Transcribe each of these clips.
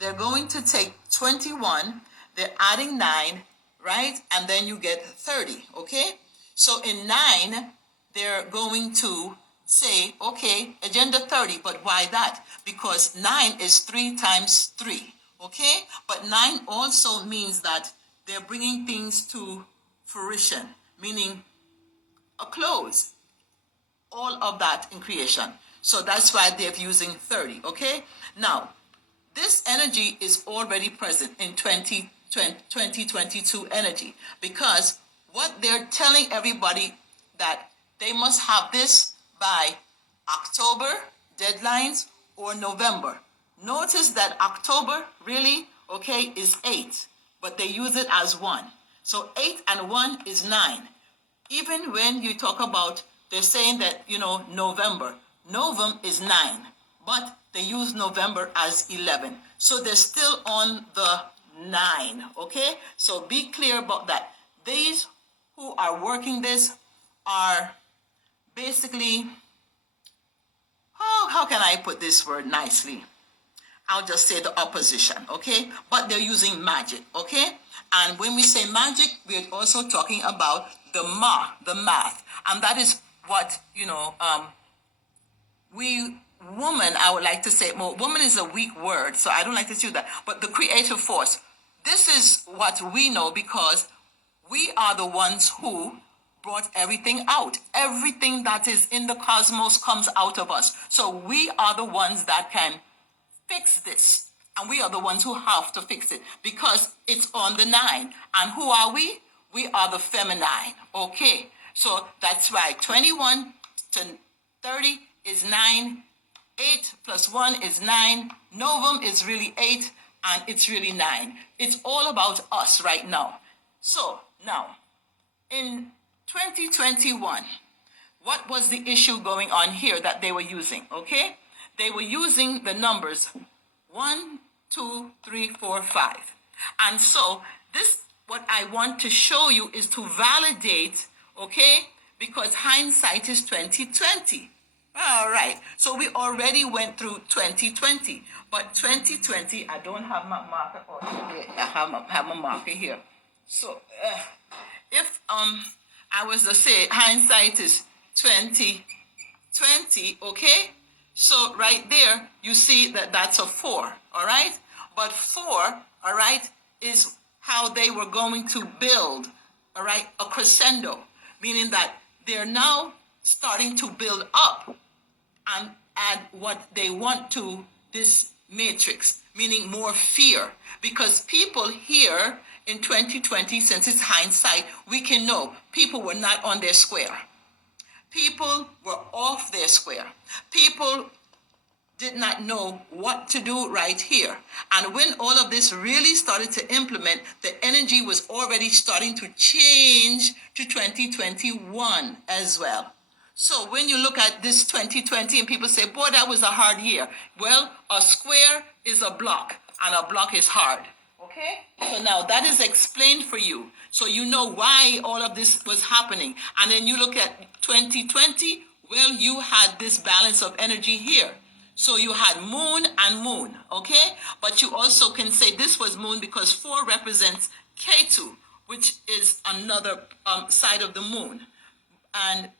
they're going to take 21, they're adding 9, right? And then you get 30, okay? So in 9, they're going to say, okay, agenda 30, but why that? Because 9 is 3 times 3, okay? But 9 also means that they're bringing things to fruition, meaning a close, all of that in creation. So that's why they're using 30, okay? Now, this energy is already present in 2022 energy, because what they're telling everybody that they must have this by October deadlines or November. Notice that October really, okay, is 8, but they use it as 1. So 8 and 1 is 9. Even when you talk about, they're saying that, November. Novum is 9, but they use November as 11. So they're still on the 9, okay? So be clear about that. These who are working this are basically, how can I put this word nicely? I'll just say the opposition, okay? But they're using magic, okay? And when we say magic, we're also talking about the math. And that is what, woman, I would like to say, well, woman is a weak word, so I don't like to use that. But the creative force, this is what we know, because we are the ones who brought everything out. Everything that is in the cosmos comes out of us. So we are the ones that can fix this. And we are the ones who have to fix it, because it's on the 9. And who are we? We are the feminine. Okay. So that's right. 21 to 30 is 9. 8 plus 1 is 9. Novum is really 8, and it's really 9. It's all about us right now. So now, in 2021, what was the issue going on here that they were using? Okay, they were using the numbers 1, 2, 3, 4, 5. And so this, what I want to show you is to validate, okay, because hindsight is 2020. All right, so we already went through 2020, but 2020, I don't have my marker. I have my marker here. So if I was to say hindsight is 2020, okay? So right there, you see that that's a 4, all right? But 4, all right, is how they were going to build, all right, a crescendo, meaning that they're now starting to build up and add what they want to this matrix, meaning more fear. Because people here in 2020, since it's hindsight, we can know people were not on their square. People were off their square. People did not know what to do right here. And when all of this really started to implement, the energy was already starting to change to 2021 as well. So when you look at this 2020 and people say, boy, that was a hard year. Well, a square is a block, and a block is hard. Okay? So now that is explained for you. So you know why all of this was happening. And then you look at 2020, well, you had this balance of energy here. So you had moon and moon, okay? But you also can say this was moon because 4 represents K2, which is another side of the moon. And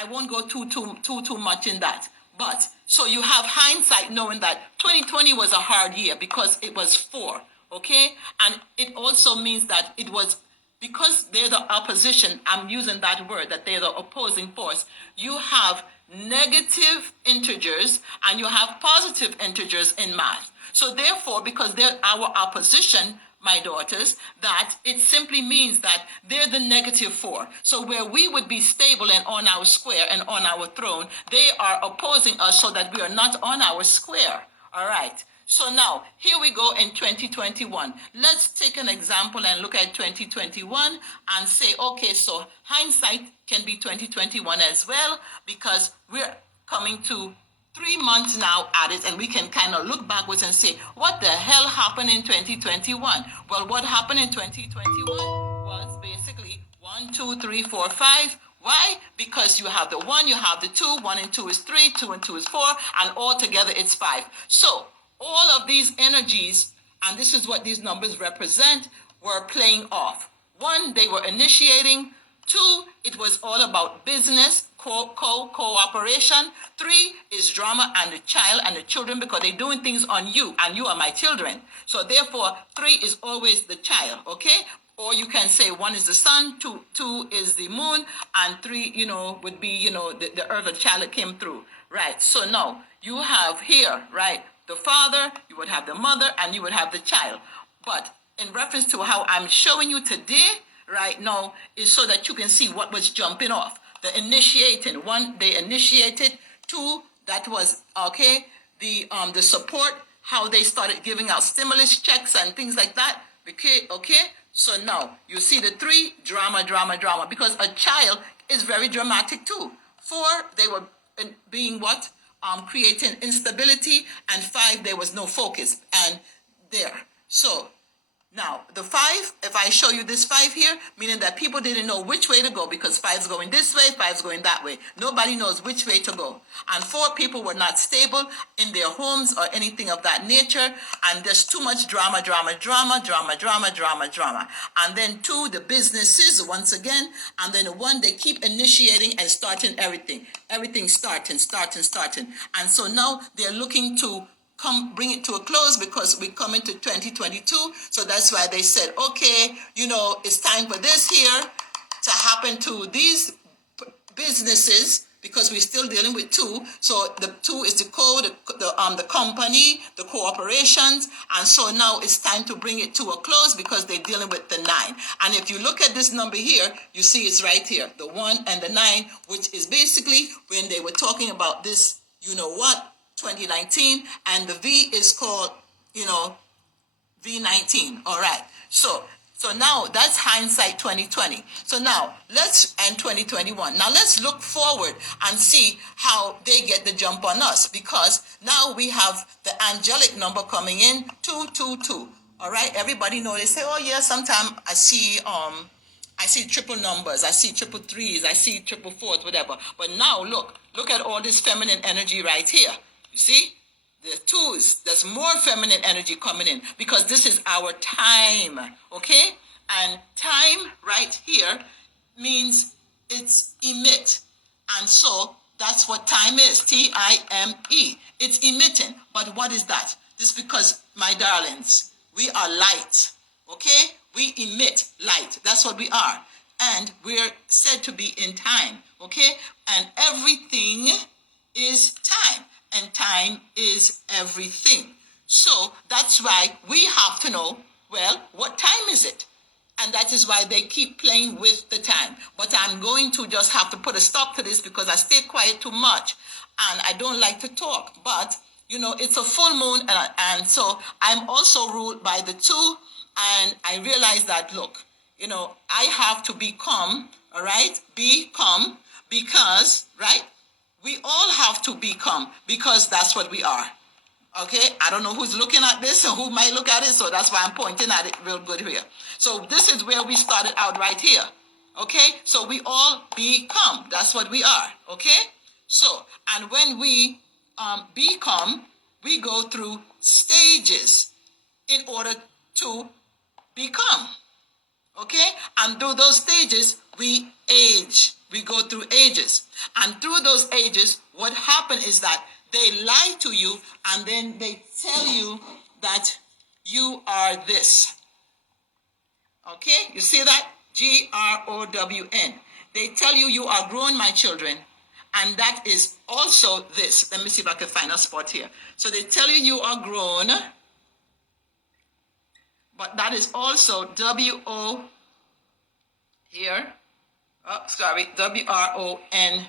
I won't go too much in that. But so you have hindsight knowing that 2020 was a hard year because it was 4, okay? And it also means that it was, because they're the opposition, I'm using that word, that they're the opposing force, you have negative integers and you have positive integers in math. So therefore, because they're our opposition, my daughters, that it simply means that they're the negative 4. So where we would be stable and on our square and on our throne, they are opposing us so that we are not on our square. All right. So now, here we go in 2021. Let's take an example and look at 2021 and say, okay, so hindsight can be 2021 as well, because we're coming to 3 months now at it, and we can kind of look backwards and say, what the hell happened in 2021? Well, what happened in 2021 was basically 1, 2, 3, 4, 5. Why? Because you have the 1, you have the 2, 1 and 2 is 3, 2 and 2 is 4, and all together it's 5. So all of these energies, and this is what these numbers represent, were playing off. One, they were initiating. Two, it was all about business, cooperation. Three is drama and the child and the children, because they're doing things on you, and you are my children. So therefore, three is always the child, okay? Or you can say one is the sun, two is the moon, and three, would be, the earth, the child that came through. Right. So now you have here, right, the father, you would have the mother, and you would have the child. But in reference to how I'm showing you today, right now, is so that you can see what was jumping off. The initiating. One, they initiated. Two, that was, okay, the support, how they started giving out stimulus checks and things like that. Okay. So now you see the three, drama, because a child is very dramatic too. Four, they were being what? Creating instability. And five, there was no focus. And there. So now, the five, if I show you this five here, meaning that people didn't know which way to go, because five's going this way, five's going that way. Nobody knows which way to go. And four, people were not stable in their homes or anything of that nature. And there's too much drama. And then two, the businesses, once again. And then one, they keep initiating and starting everything. Everything starting. And so now they're looking to bring it to a close, because we come into 2022. So that's why they said, okay, it's time for this here to happen to these businesses, because we're still dealing with two. So the two is the code, the company, the corporations. And so now it's time to bring it to a close, because they're dealing with the 9. And if you look at this number here, you see it's right here, the 1 and the 9, which is basically when they were talking about this, 2019, and the V is called, V19. All right. So now that's hindsight 2020. So now and 2021. Now let's look forward and see how they get the jump on us, because now we have the angelic number coming in, 222. All right. Everybody know, they say, oh yeah, sometimes I see triple numbers, I see triple threes, I see triple fours, whatever. But now look at all this feminine energy right here. You see? The twos, there's more feminine energy coming in, because this is our time, okay? And time right here means it's emit. And so that's what time is, T-I-M-E. It's emitting. But what is that? This is because, my darlings, we are light, okay? We emit light. That's what we are. And we're said to be in time, okay? And everything is time. And time is everything. So that's why we have to know, well, what time is it? And that is why they keep playing with the time. But I'm going to just have to put a stop to this, because I stay quiet too much and I don't like to talk. But, it's a full moon, and so I'm also ruled by the 2. And I realize that, look, I have to become, all right, become, because, right, we all have to become, because that's what we are. Okay, I don't know who's looking at this or who might look at it, so that's why I'm pointing at it real good here. So this is where we started out right here. Okay, so we all become, that's what we are. Okay, so, and when we become, we go through stages in order to become. Okay, and through those stages, we age. We go through ages. And through those ages, what happened is that they lie to you, and then they tell you that you are this. Okay? You see that? G-R-O-W-N. They tell you you are grown, my children. And that is also this. Let me see if I can find a spot here. So they tell you are grown. But that is also W-O here. Oh, sorry, W-R-O-N-G.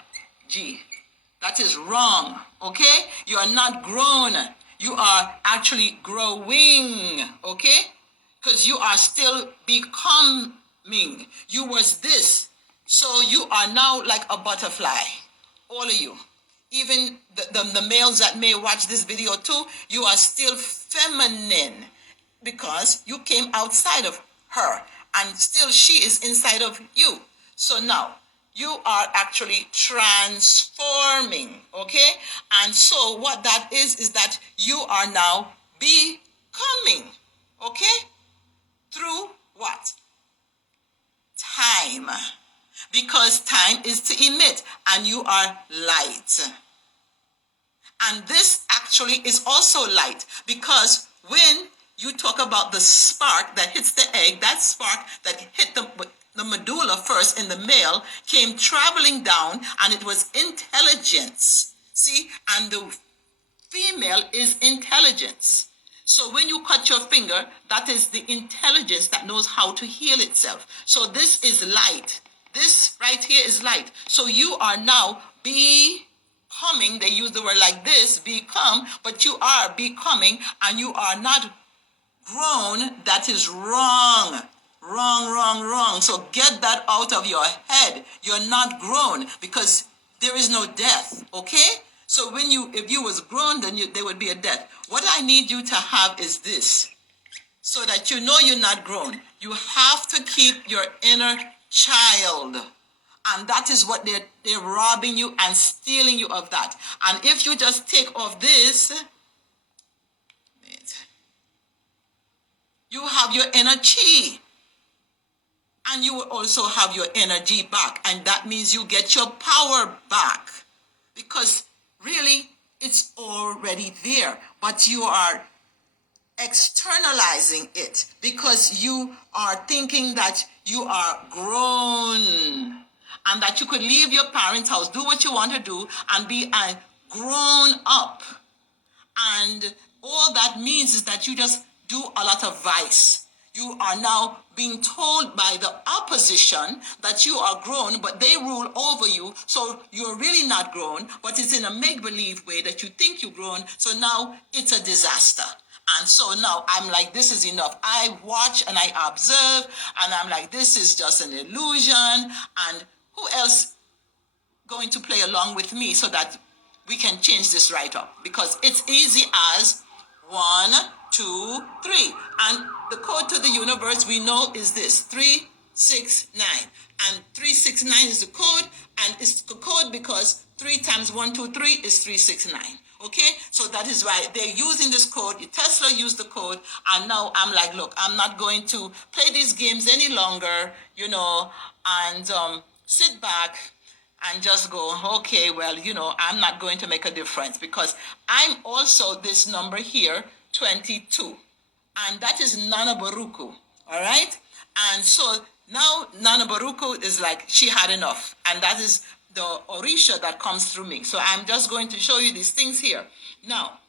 That is wrong, okay? You are not grown. You are actually growing, okay? Because you are still becoming. You was this. So you are now like a butterfly, all of you. Even the males that may watch this video too, you are still feminine, because you came outside of her, and still she is inside of you. So now, you are actually transforming, okay? And so what that is that you are now becoming. Okay? Through what? Time. Because time is to emit, and you are light. And this actually is also light, because when you talk about the spark that hits the egg, that spark that hit the medulla first in the male came traveling down, and it was intelligence. See, and the female is intelligence. So when you cut your finger, that is the intelligence that knows how to heal itself. So this is light. This right here is light. So you are now becoming, they use the word like this, become, but you are becoming, and you are not grown. That is wrong. Wrong, wrong, wrong. So get that out of your head. You're not grown, because there is no death. Okay? So if you was grown, then there would be a death. What I need you to have is this, so that you know you're not grown. You have to keep your inner child. And that is what they're robbing you and stealing you of that. And if you just take off this, you have your inner chi. And you will also have your energy back. And that means you get your power back. Because really, it's already there. But you are externalizing it, because you are thinking that you are grown, and that you could leave your parents' house, do what you want to do, and be a grown up. And all that means is that you just do a lot of vice. You are now being told by the opposition that you are grown, but they rule over you. So you're really not grown, but it's in a make-believe way that you think you're grown. So now it's a disaster. And so now I'm like, this is enough. I watch and I observe, and I'm like, this is just an illusion. And who else going to play along with me so that we can change this right up? Because it's easy as 1, 2, 3. And the code to the universe we know is this: 369. And 369 is the code, and it's the code because 3 times 1, 2, 3 is 369. Okay, so that is why they're using this code. Tesla used the code, and now I'm like, look, I'm not going to play these games any longer, and sit back and just go, okay, well, I'm not going to make a difference, because I'm also this number here, 22, and that is Nana Baruku, all right? And so now Nana Baruku is like, she had enough, and that is the Orisha that comes through me. So I'm just going to show you these things here. Now,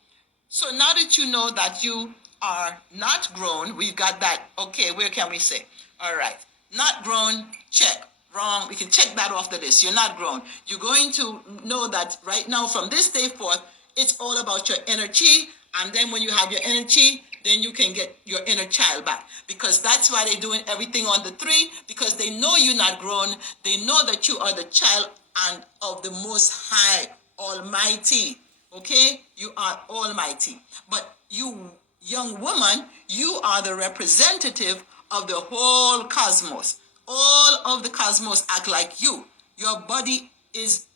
so now that you know that you are not grown, we've got that. Okay, where can we say? All right, not grown, check. Wrong, we can check that off the list. You're not grown. You're going to know that right now, from this day forth, it's all about your energy. And then when you have your energy, then you can get your inner child back. Because that's why they're doing everything on the 3, because they know you're not grown. They know that you are the child and of the Most High Almighty. Okay? You are almighty. But you, young woman, you are the representative of the whole cosmos. All of the cosmos act like you. Your body is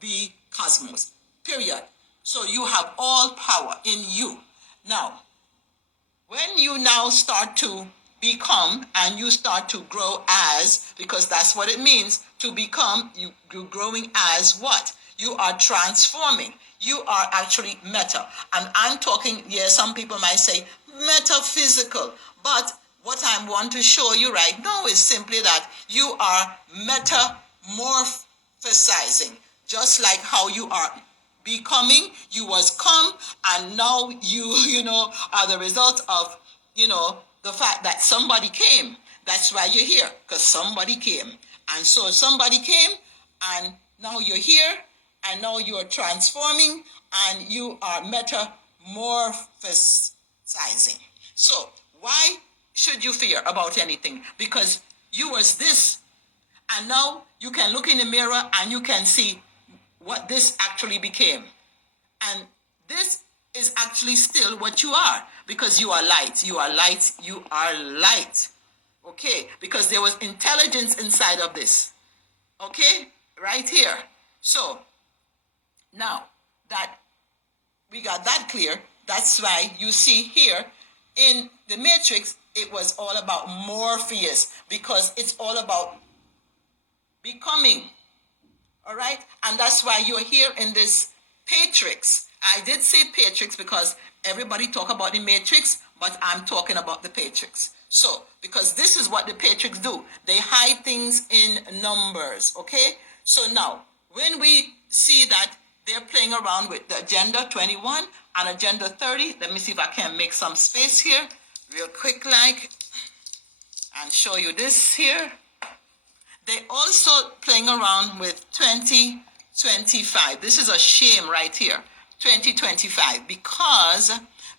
the cosmos. Period. So you have all power in you. Now, when you now start to become and you start to grow as, because that's what it means to become, you're growing as what? You are transforming. You are actually meta. And I'm talking, some people might say metaphysical, but what I want to show you right now is simply that you are metamorphosizing, just like how you are becoming. You was come, and now you are the result of the fact that somebody came. That's why you're here, because somebody came. And so somebody came, and now you're here, and now you're transforming, and you are metamorphosizing. So why should you fear about anything? Because you was this, and now you can look in the mirror and you can see what this actually became. And this is actually still what you are, because you are light. You are light. You are light. Okay? Because there was intelligence inside of this. Okay? Right here. So, now that we got that clear, That's why you see here in the Matrix, it was all about Morpheus, because it's all about becoming. All right? And that's why you're here in this Patrix. I did say Patrix because everybody talk about the Matrix, but I'm talking about the Patrix. So, because this is what the Patrix do. They hide things in numbers, okay? So now, when we see that they're playing around with the Agenda 21 and Agenda 30, let me see if I can make some space here, real quick like, and show you this here. They also playing around with 2025. This is a shame right here, 2025, because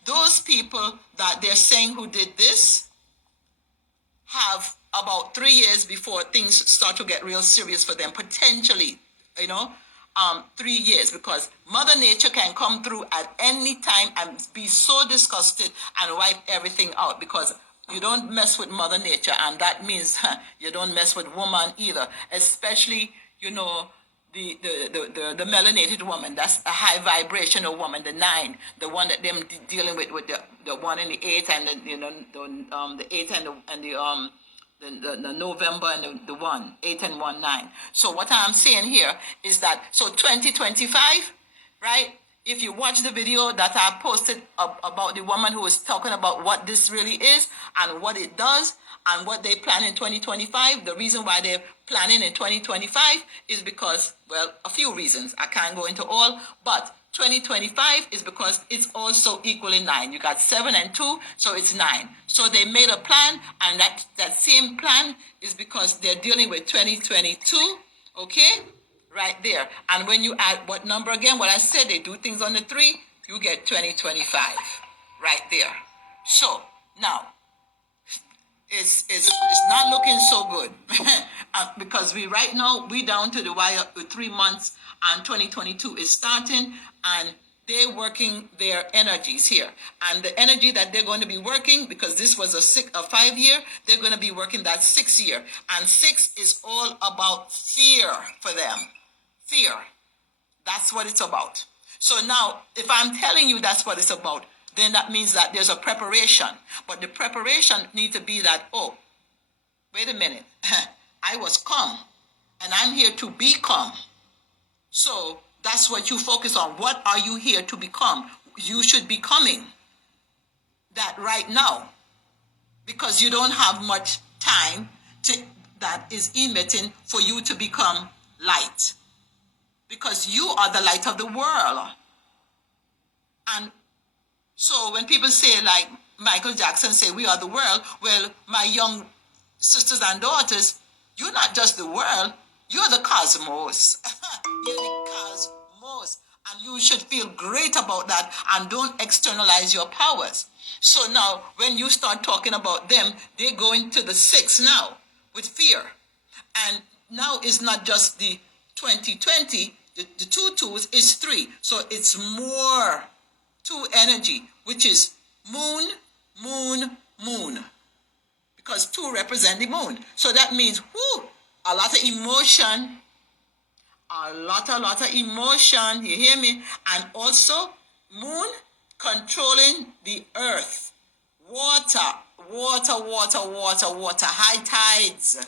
those people that they're saying who did this have about 3 years before things start to get real serious for them, potentially, 3 years, because Mother Nature can come through at any time and be so disgusted and wipe everything out, because you don't mess with Mother Nature, and that means you don't mess with woman either, especially, the melanated woman. That's a high vibrational woman, the 9, the one that them dealing with the 1 and the 8, and the 8 and the November and the 1, 8 and 1, 9. So what I'm saying here is that, so 2025, right? If you watch the video that I posted about the woman who was talking about what this really is and what it does and what they plan in 2025, the reason why they're planning in 2025 is because, well, a few reasons. I can't go into all, but 2025 is because it's also equally 9. You got 7 and 2, so it's 9. So they made a plan, and that same plan is because they're dealing with 2022, okay? Right there. And when you add what number again? What I said, they do things on the 3, you get 2025 right there. So now it's not looking so good because right now we down to the wire with 3 months, and 2022 is starting, and they're working their energies here, and the energy that they're going to be working, because this was a 5 year, they're going to be working that 6 year, and 6 is all about fear for them. Fear. That's what it's about. So now, if I'm telling you that's what it's about, then that means that there's a preparation. But the preparation needs to be that, oh, wait a minute, I was come, and I'm here to become. So that's what you focus on. What are you here to become? You should be becoming that right now, because you don't have much time that is emitting for you to become light. Because you are the light of the world. And so when people say, like Michael Jackson say, we are the world, well, my young sisters and daughters, you're not just the world, you're the cosmos. You're the cosmos. And you should feel great about that, and don't externalize your powers. So now, when you start talking about them, they go into the 6 now with fear. And now it's not just the 2020, the 2 2s is 3. So it's more 2 energy, which is moon, moon, moon. Because 2 represent the moon. So that means, a lot of emotion, a lot of emotion, you hear me? And also, moon controlling the earth. Water, high tides.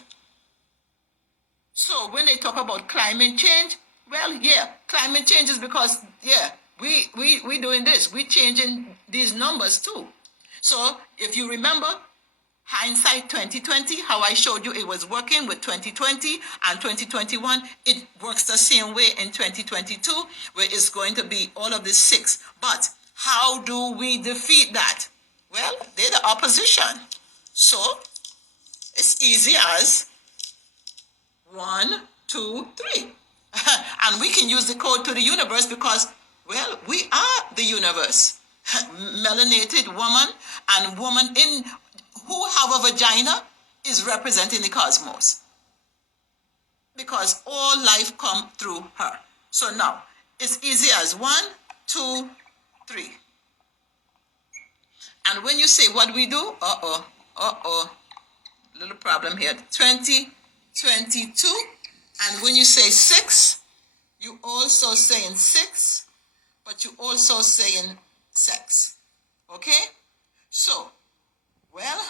So when they talk about climate change, well, yeah, climate change is because, yeah, we doing this. We changing these numbers too. So if you remember, hindsight 2020, how I showed you it was working with 2020 and 2021, it works the same way in 2022, where it's going to be all of the 6. But how do we defeat that? Well, they're the opposition. So it's easy as 1, 2, 3. And we can use the code to the universe because, well, we are the universe. Melanated woman, and woman in who have a vagina is representing the cosmos. Because all life come through her. So now, it's easy as 1, 2, 3. And when you say what we do, little problem here. 2022. And when you say 6, you also saying 6, but you also saying sex. Okay? So, well,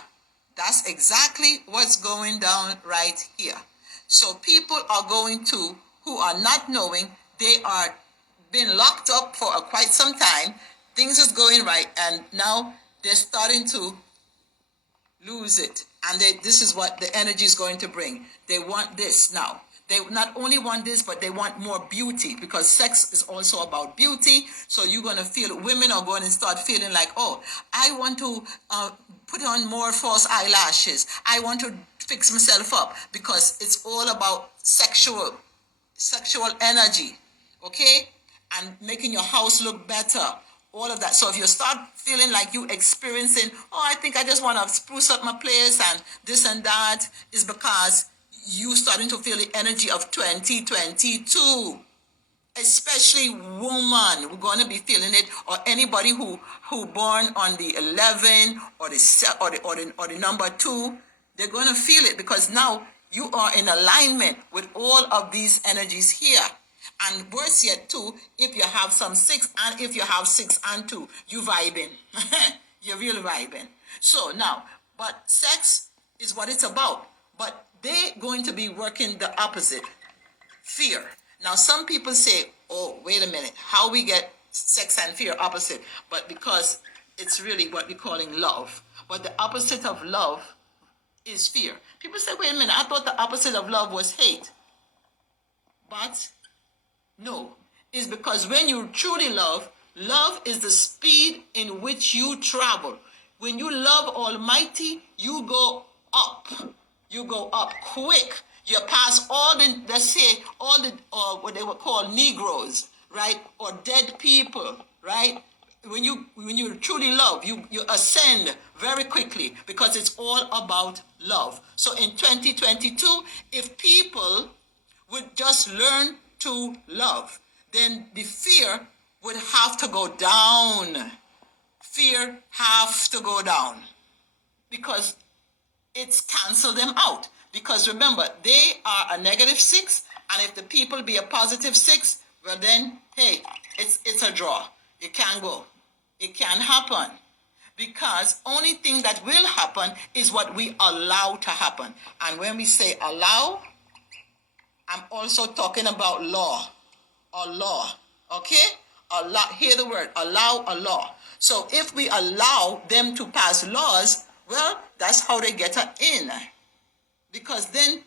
that's exactly what's going down right here. So people are going to, who are not knowing, they are been locked up for quite some time. Things is going right, and now they're starting to lose it. And this is what the energy is going to bring. They want this now. They not only want this, but they want more beauty, because sex is also about beauty. So you're going to feel, women are going to start feeling like, oh, I want to put on more false eyelashes. I want to fix myself up, because it's all about sexual energy, okay? And making your house look better, all of that. So if you start feeling like you experiencing, oh, I think I just want to spruce up my place and this and that, is because you starting to feel the energy of 2022. Especially woman, we're going to be feeling it, or anybody who born on the 11 or the number 2, they're going to feel it, because now you are in alignment with all of these energies here. And worse yet too, if you have some 6, and if you have 6 and 2, you vibing. You're really vibing. So now, but sex is what it's about. But they're going to be working the opposite. Fear. Now some people say, oh, wait a minute, how we get sex and fear opposite? But because it's really what we're calling love. But the opposite of love is fear. People say, wait a minute, I thought the opposite of love was hate. But no, it's because when you truly love, love is the speed in which you travel. When you love Almighty, you go up. You go up quick. You pass all the, let's say, all the, what they would call Negroes, right? Or dead people, right? When you truly love, you ascend very quickly, because it's all about love. So in 2022, if people would just learn to love, then the fear would have to go down. Fear have to go down, because it's cancel them out. Because remember, they are a -6, and if the people be a +6, well then, hey, it's a draw. It can't go. It can't happen. Because only thing that will happen is what we allow to happen. And when we say allow, I'm also talking about law. A law. Okay? Allow, hear the word, allow a law. So if we allow them to pass laws, well, that's how they get in. Because then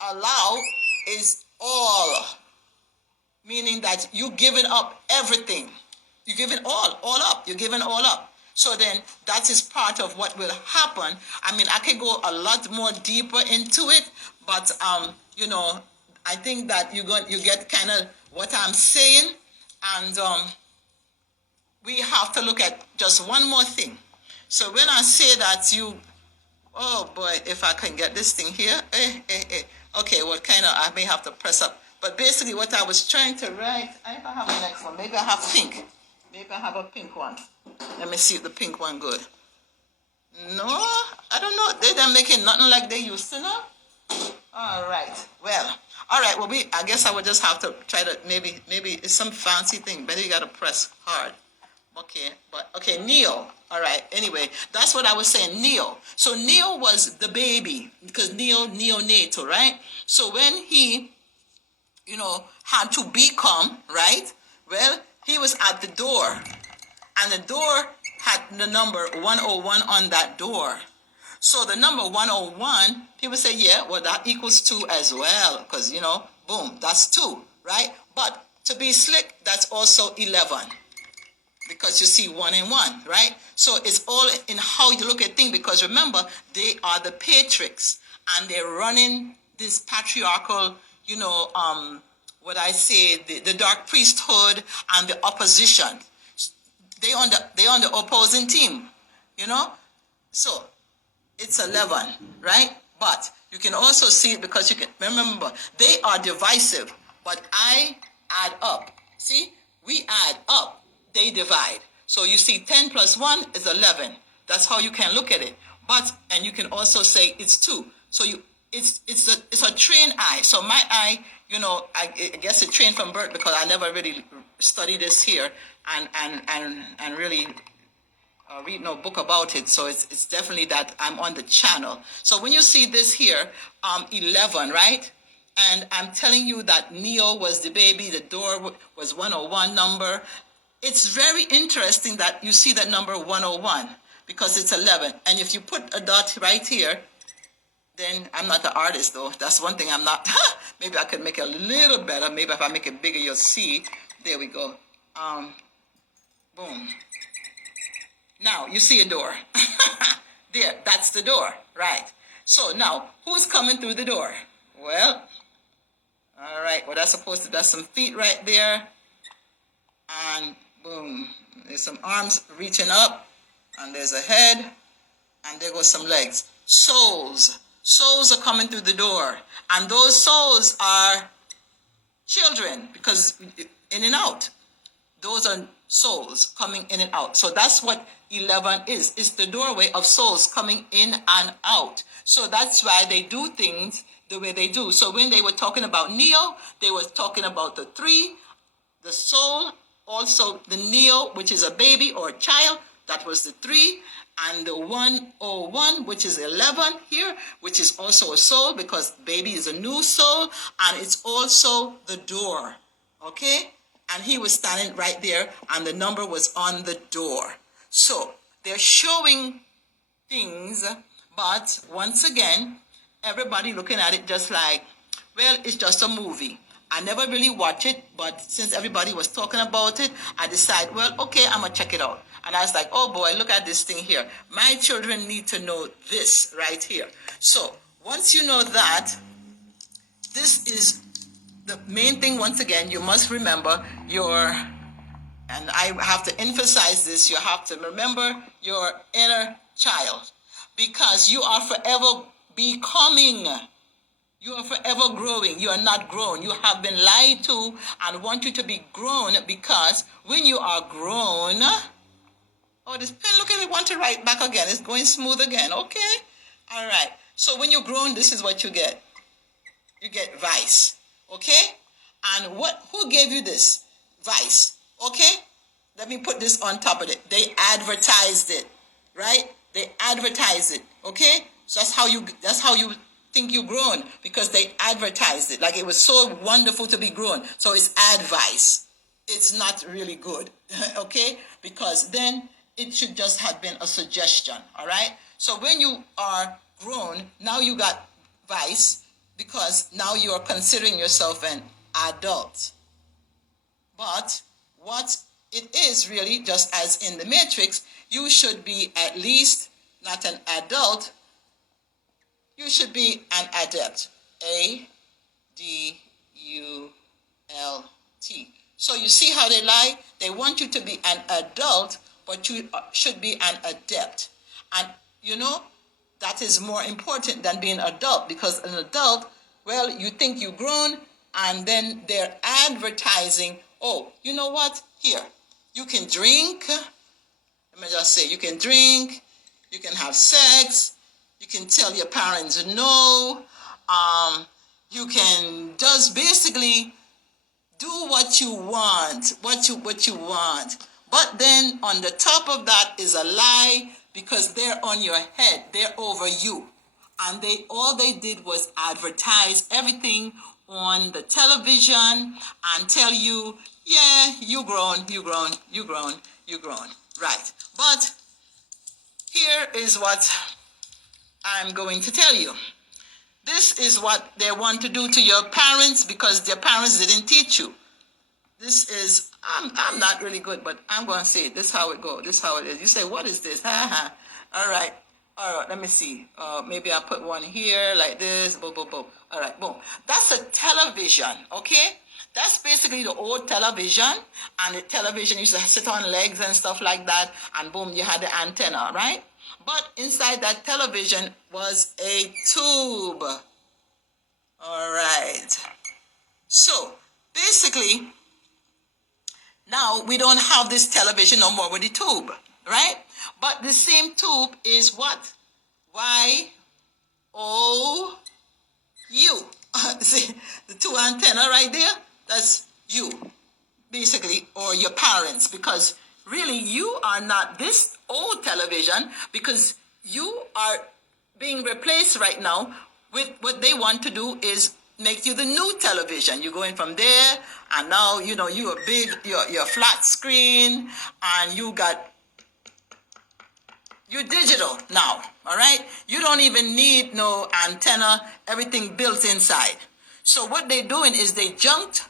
allow is all, meaning that you giving up everything. You give it all up. You're giving all up. So then that is part of what will happen. I mean, I could go a lot more deeper into it, but you know, I think that you get kind of what I'm saying, and we have to look at just one more thing. So when I say that oh boy, if I can get this thing here, okay, well, kind of, I may have to press up. But basically what I was trying to write, I don't have the next one. Maybe I have pink. Maybe I have a pink one. Let me see if the pink one good. No, I don't know. They don't make it nothing like they used to now. All right. Well, all right. Well, I guess I would just have to try to, maybe it's some fancy thing. Maybe you got to press hard. Okay, but okay, Neo. All right. Anyway, that's what I was saying. Neo. So Neo was the baby, because neonatal, right? So when he, had to become, right? Well, he was at the door, and the door had the number 101 on that door. So the number 101, people say, yeah, well, that equals 2 as well, because, boom, that's 2, right? But to be slick, that's also 11. Because you see 1 and 1, right? So it's all in how you look at things, because remember, they are the Patrix, and they're running this patriarchal, what I say, the dark priesthood and the opposition. They on the opposing team, So it's 11, right? But you can also see it, because you can remember, they are divisive, but I add up. See, we add up. They divide. So you see 10 plus 1 is 11. That's how you can look at it. And you can also say it's 2. So it's a trained eye. So my eye you know, I guess it trained from birth because I never really studied this here and really read no book about it. So it's definitely that I'm on the channel. So when you see this here, 11, right? And I'm telling you that Neo was the baby, the door was 101 number. It's very interesting that you see that number 101 because it's 11. And if you put a dot right here, then I'm not the artist though. That's one thing I'm not. Maybe I could make it a little better. Maybe if I make it bigger, you'll see. There we go. Boom. Now you see a door. There, that's the door, right? So now, who's coming through the door? Well, all right. Well, that's some feet right there. And boom, there's some arms reaching up. And there's a head. And there goes some legs. Souls. Souls are coming through the door. And those souls are children because in and out. Those are souls coming in and out. So that's what 11 is. It's the doorway of souls coming in and out. So that's why they do things the way they do. So when they were talking about Neo, they were talking about the 3, the soul, also the Neo, which is a baby or a child. That was the 3. And the 101, which is 11 here, which is also a soul because baby is a new soul. And it's also the door. Okay? And he was standing right there, and the number was on the door. So they're showing things, but once again, everybody looking at it just like, well, it's just a movie. I never really watch it, but since everybody was talking about it, I decided, well, okay, I'm going to check it out. And I was like, oh boy, look at this thing here. My children need to know this right here. So once you know that, this is the main thing. Once again, you must remember and I have to emphasize this, you have to remember your inner child because you are forever becoming. You are forever growing. You are not grown. You have been lied to and want you to be grown because when you are grown, oh, this pen, look at it, want to write back again. It's going smooth again. Okay. All right. So when you're grown, this is what you get. You get vice. Okay? And who gave you this? Vice. Okay? Let me put this on top of it. They advertised it. Right? They advertised it. Okay? So that's how you think you're grown because they advertised it. Like it was so wonderful to be grown. So it's advice. It's not really good. Okay? Because then it should just have been a suggestion. All right? So when you are grown, now you got vice. Because now you are considering yourself an adult. But what it is really, just as in the Matrix, you should be at least not an adult, you should be an adept. ADULT. So you see how they lie? They want you to be an adult, but you should be an adept. And you know, that is more important than being an adult because an adult, well, you think you've grown and then they're advertising, oh, you know what? Here, you can drink. Let me just say, you can drink, you can have sex, you can tell your parents no, you can just basically do what you want, what you want. But then on the top of that is a lie because they're on your head, they're over you. And all they did was advertise everything on the television and tell you, yeah, you grown. Right. But here is what I'm going to tell you. This is what they want to do to your parents because their parents didn't teach you. This is, I'm not really good, but I'm going to say it. This is how it goes. This is how it is. You say, what is this? All right. Let me see. Maybe I'll put one here like this. Boom, boom, boom. All right, boom. That's a television, okay? That's basically the old television. And the television used to sit on legs and stuff like that. And boom, you had the antenna, right? But inside that television was a tube. All right. So basically, now we don't have this television no more with the tube, right? But the same tube is what? YOU. See, the two antenna right there, that's you, basically, or your parents, because really you are not this old television, because you are being replaced right now with what they want to do is make you the new television. You're going from there, and now, you're big, you're flat screen, and you're digital now, all right? You don't even need no antenna, everything built inside. So what they're doing is they junk,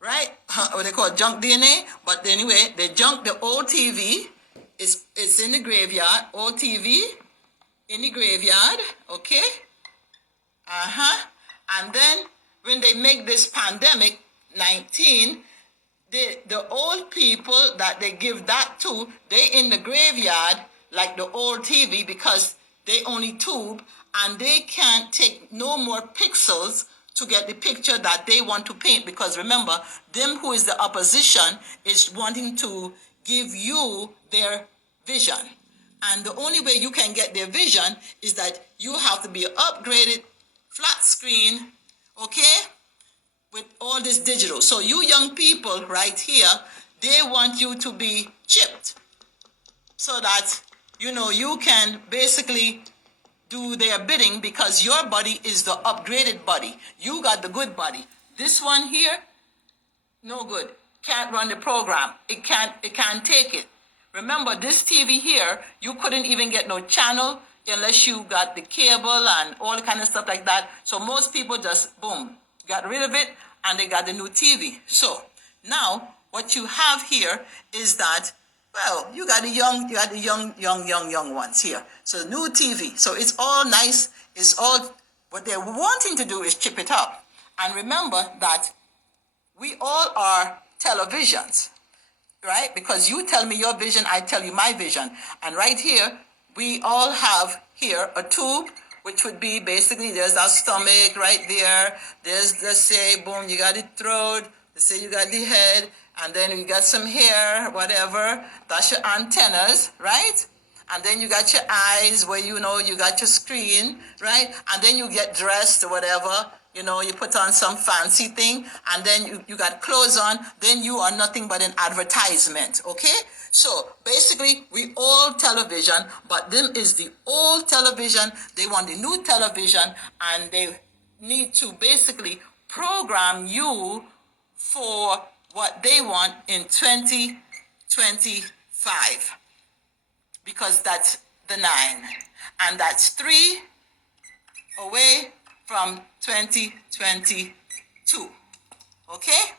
right? What they call junk DNA. But anyway, they junk the old TV. It's in the graveyard, old TV in the graveyard, okay? And then when they make this pandemic 19, the old people that they give that to, they in the graveyard like the old TV, because they only tube and they can't take no more pixels to get the picture that they want to paint, because remember, them who is the opposition is wanting to give you their vision. And the only way you can get their vision is that you have to be upgraded, flat screen, okay? With all this digital. So you young people right here, they want you to be chipped so that, you can basically do their bidding, because your body is the upgraded body. You got the good body. This one here, no good. Can't run the program. It can't take it. Remember, this TV here, you couldn't even get no channel unless you got the cable and all kind of stuff like that. So most people just, boom, got rid of it, and they got the new TV. So now what you have here is that, well, you got the young ones here. So new TV. So it's all nice. It's all, what they're wanting to do is chip it up. And remember that we all are televisions, right? Because you tell me your vision, I tell you my vision. And right here, we all have here a tube, which would be basically, there's our stomach right there. There's, let's say, boom, you got the throat. Let's say you got the head. And then you got some hair, whatever. That's your antennas, right? And then you got your eyes where, you got your screen, right? And then you get dressed or whatever. You put on some fancy thing, and then you got clothes on, then you are nothing but an advertisement, okay? So basically, we all television, but them is the old television. They want the new television, and they need to basically program you for what they want in 2025, because that's the 9, and that's 3 away from 2022, okay?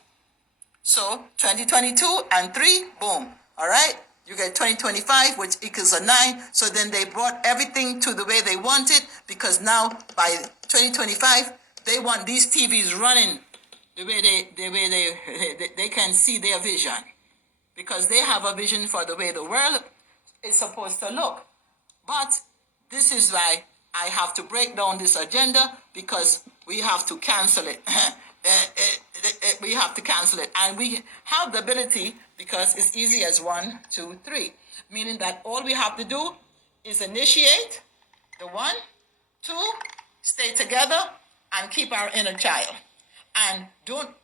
So 2022 and 3, boom, all right? You get 2025, which equals a 9. So then they brought everything to the way they want it, because now by 2025, they want these TVs running the way they can see their vision, because they have a vision for the way the world is supposed to look. But this is why I have to break down this agenda, because we have to cancel it. We have to cancel it. And we have the ability, because it's easy as 1, 2, 3. Meaning that all we have to do is initiate the 1, 2, stay together, and keep our inner child. And don't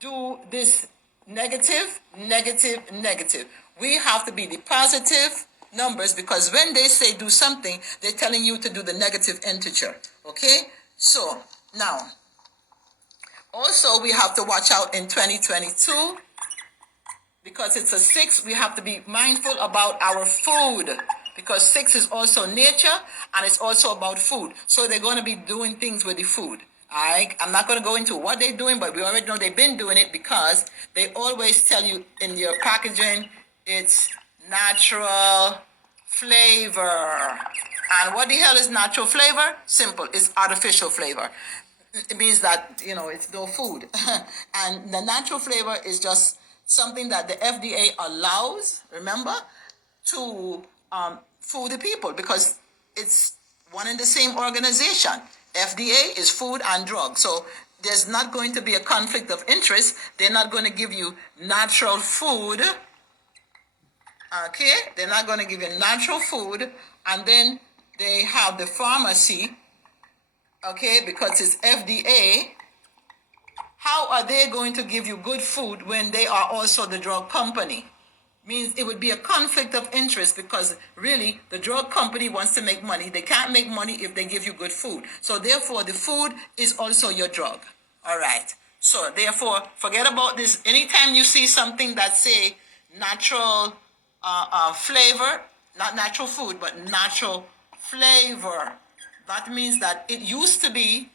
do this negative. We have to be the positive numbers, because when they say do something, they're telling you to do the negative integer, okay? So now, also we have to watch out in 2022, because it's a 6, we have to be mindful about our food, because 6 is also nature, and it's also about food. So they're going to be doing things with the food. I'm not going to go into what they're doing, but we already know they've been doing it, because they always tell you in your packaging, it's natural flavor. And what the hell is natural flavor? Simple. It's artificial flavor. It means that, it's no food. And the natural flavor is just something that the FDA allows, remember, to food the people, because it's one and the same organization. FDA is food and drug. So there's not going to be a conflict of interest. They're not going to give you natural food. Okay? They're not going to give you natural food. And then they have the pharmacy okay, because it's FDA, how are they going to give you good food when they are also the drug company? Means it would be a conflict of interest, because really the drug company wants to make money. They can't make money if they give you good food. So therefore the food is also your drug. All right. So therefore forget about this. Anytime you see something that say natural flavor, not natural food, but natural flavor, that means that it used to be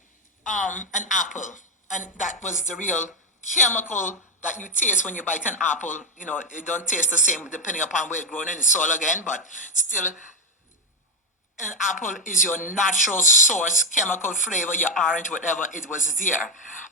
an apple, and that was the real chemical that you taste when you bite an apple. You know, it don't taste the same depending upon where it's grown in the soil again, but still, an apple is your natural source, chemical flavor, your orange, whatever, it was there.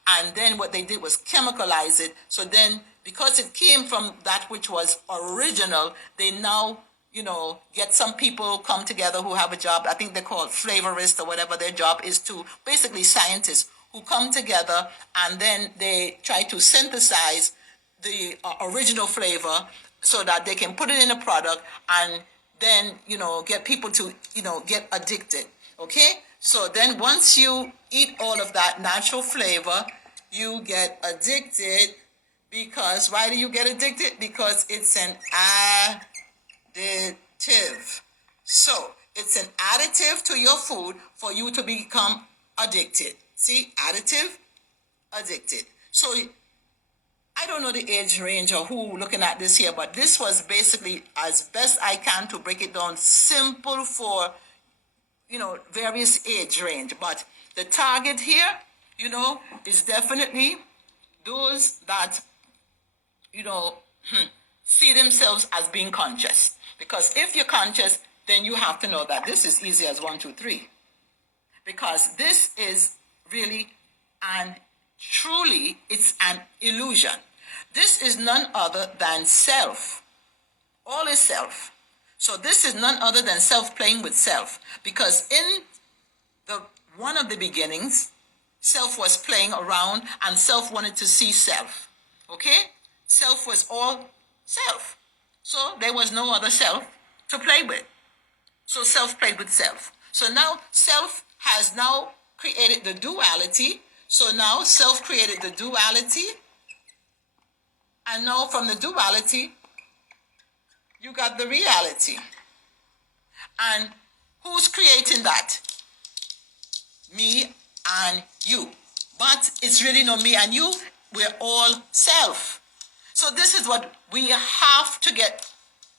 And then what they did was chemicalize it. So then, because it came from that which was original, they now, you know, get some people come together who have a job. I think they're called flavorists or whatever. Their job is to, basically scientists who come together, and then they try to synthesize the original flavor so that they can put it in a product, and then, you know, get people to, you know, get addicted. Okay, so then once you eat all of that natural flavor, you get addicted. Because why do you get addicted? Because it's an additive. So it's an additive to your food for you to become addicted. See, additive, addicted. So I don't know the age range or who looking at this here, but this was basically, as best I can to break it down simple for, you know, various age range. But the target here, you know, is definitely those that, you know, see themselves as being conscious. Because if you're conscious, then you have to know that this is easy as 1, 2, 3. Because this is really and truly, it's an illusion. This is none other than self. All is self. So this is none other than self playing with self. Because in the one of the beginnings, self was playing around and self wanted to see self. Okay? Self was all self. So there was no other self to play with. So self played with self. So now self has now created the duality. So now self created the duality. And now from the duality, you got the reality. And who's creating that? Me and you. But it's really not me and you. We're all self. So this is what we have to get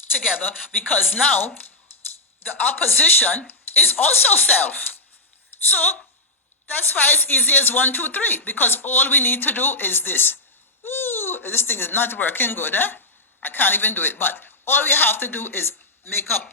together, because now the opposition is also self. So that's why it's easy as 1, 2, 3, because all we need to do is this. Ooh, this thing is not working good, eh? I can't even do it. But all we have to do is make up